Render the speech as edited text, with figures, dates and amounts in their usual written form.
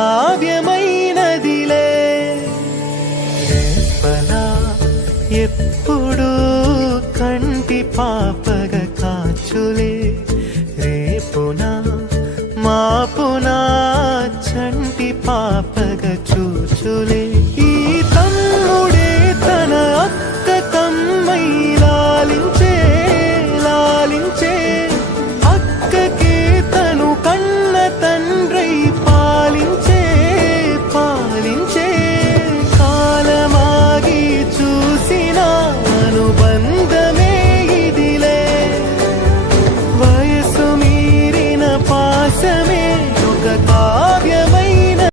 కావ్యమైనదిలే రేపలా ఎప్పుడు కంటి పాపగ కాచులే రేపునా మాపునా చంటి పాపగ చూచులే